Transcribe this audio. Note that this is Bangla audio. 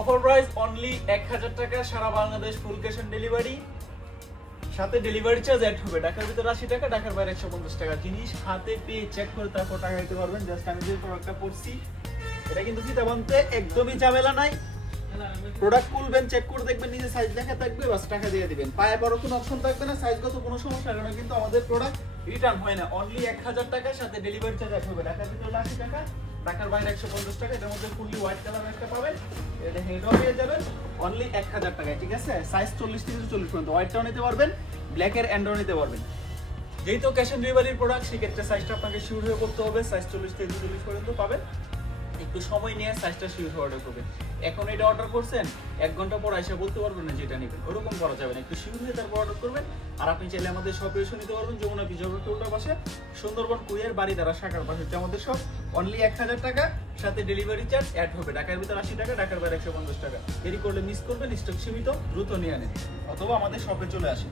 অফার প্রাইস অনলি 1000 টাকা, সারা Bangladesh full cash on delivery, সাথে ডেলিভারি চার্জ অ্যাড হবে। ঢাকার ভিতরে 80 টাকা, ঢাকার বাইরে 150 টাকা। জিনিস হাতে পেয়ে চেক করে তারপর টাকা দিতে পারবেন। জাস্ট আমি যে প্রোডাক্টটা পড়ছি এটা কিন্তু ফিতা বানতে একদমই ঝামেলা নাই। প্রোডাক্ট খুলবেন, চেক করে দেখবেন, নিজে সাইজ লেখা থাকবে, বাস টাকা দিয়ে দিবেন। পায়ে বড় কোনো অপশন থাকবে না, সাইজগত কোনো সমস্যা হবে না, কিন্তু আমাদের প্রোডাক্ট রিটার্ন হয় না। অনলি 1000 টাকা, সাথে ডেলিভারি চার্জ অ্যাড হবে। ঢাকার ভিতরে 80 টাকা, ঢাকার বাইরে 150 টাকা। এটার মধ্যে ফুললি হোয়াইট কালার একটা পাবেন, এটা হেডও পেয়ে যাবেন অনলি 1000 টাকায়, ঠিক আছে? সাইজ 40 থেকে 40 পর্যন্ত। হোয়াইটটাও নিতে পারবেন, ব্ল্যাকের অ্যান্ডও নিতে পারবেন। যেহেতু ক্যাশ অন ডেলিভারির প্রোডাক্ট, সেক্ষেত্রে সাইজটা আপনাকে শিওর হয়ে করতে হবে। সাইজ 40 থেকে 40 পর্যন্ত পাবেন। একটু সময় নিয়ে সাইজটা শিওর হয়ে অর্ডার করবেন। এখন এটা অর্ডার করছেন, 1 ঘন্টা পর এসে বলতে পারবেন না যেটা নেবেন, ওরকম করা যাবে না। একটু শিওর হয়ে তারপর অর্ডার করবেন। আর আপনি চাইলে আমাদের শপে এসে নিতে পারবেন, যমুনা বিজয়পুর উল্টা পাশে, সুন্দরবন কুরিয়ার বাড়ি দ্বারা শাখার পাশে হচ্ছে আমাদের শপ। অনলি 1000 টাকা, সাথে ডেলিভারি চার্জ অ্যাড হবে। ঢাকার ভিতরে 80 টাকা, ঢাকার বাইরে 150 টাকা। দেরি করলে মিস করবেন, স্টক সীমিত, দ্রুত নিয়ে আনেন অথবা আমাদের শপে চলে আসেন।